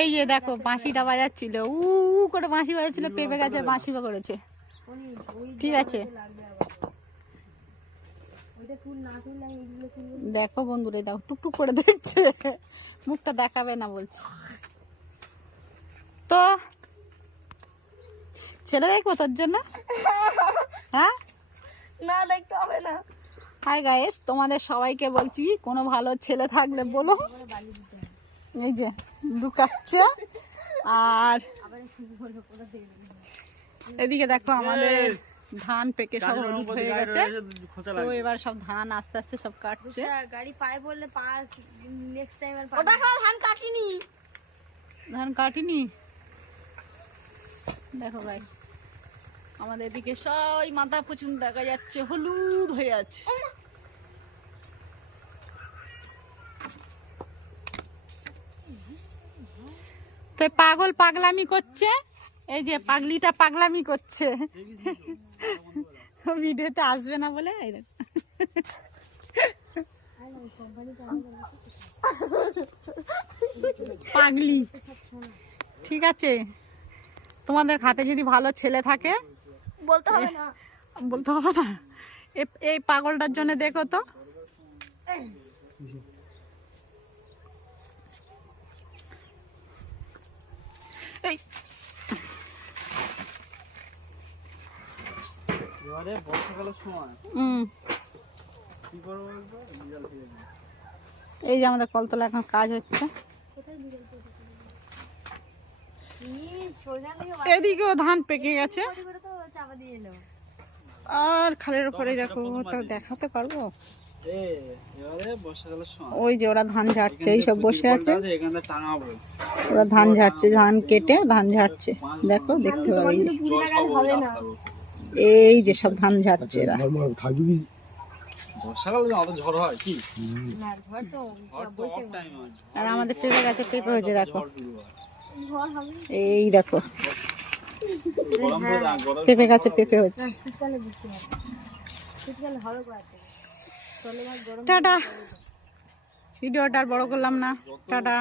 এই যে দেখো বাঁশিটা বাজাচ্ছিল, উ করে বাঁশি বাজাচ্ছিল, পেঁপে গাছে বাঁশি করেছে। ঠিক আছে, দেখো বন্ধুরা, দেখো টুকটুক করে দেখছে, মুখটা দেখাবে না বলছে। তো ছেলে দেখবো তোর জন্য? হ্যাঁ, না দেখতে হবে না। হাই গাইস, তোমাদের সবাইকে বলছি কোনো ভালো ছেলে থাকলে বলো। এই যে লুকাচ্ছে। আর এদিকে দেখো আমাদের ধান পেকে সব হলুদ হয়ে গেছে, তো এবার সব ধান আস্তে আস্তে সব কাটছে। গাড়ি পায়ে বললে পা নেক্সট টাইম আর ওটা খাও, ধান কাটিনি। ধান কাটিনি? দেখো গাইস, আমাদের এদিকে সবাই মাথা পর্যন্ত দেখা যাচ্ছে হলুদ হয়ে আছে। তো পাগল পাগলামি করছে, এই যে পাগলিটা পাগলামি করছে, ভিডিওতে আসবে না বলে। পাগলি, ঠিক আছে, তোমাদের হাতে যদি ভালো ছেলে থাকে বলতে হবে না, বলতে হবে না, এই পাগলটার জন্য দেখো তো। এই এই যে আমাদের কলতলা এখন কাজ হচ্ছে, এদিকেও ধান পেকে গেছে। আর খালের উপরে দেখো, তা দেখাতে পারবো? ওই যে ওরা ধান ঝাড়ছে, এই সব বসে আছে, ওরা ধান ঝাড়ছে, ধান কেটে ধান ঝাড়ছে, দেখো দেখতে পাবে। এই যে সব ধান ঝাড়ছে এরা। আর আমাদের পেঁপে গাছে পেঁপে হয়েছে, দেখো এই দেখো পেঁপে গাছে পেঁপে হচ্ছে। টাটা, ভিডিওটা আর বড় করলাম না, টাটা।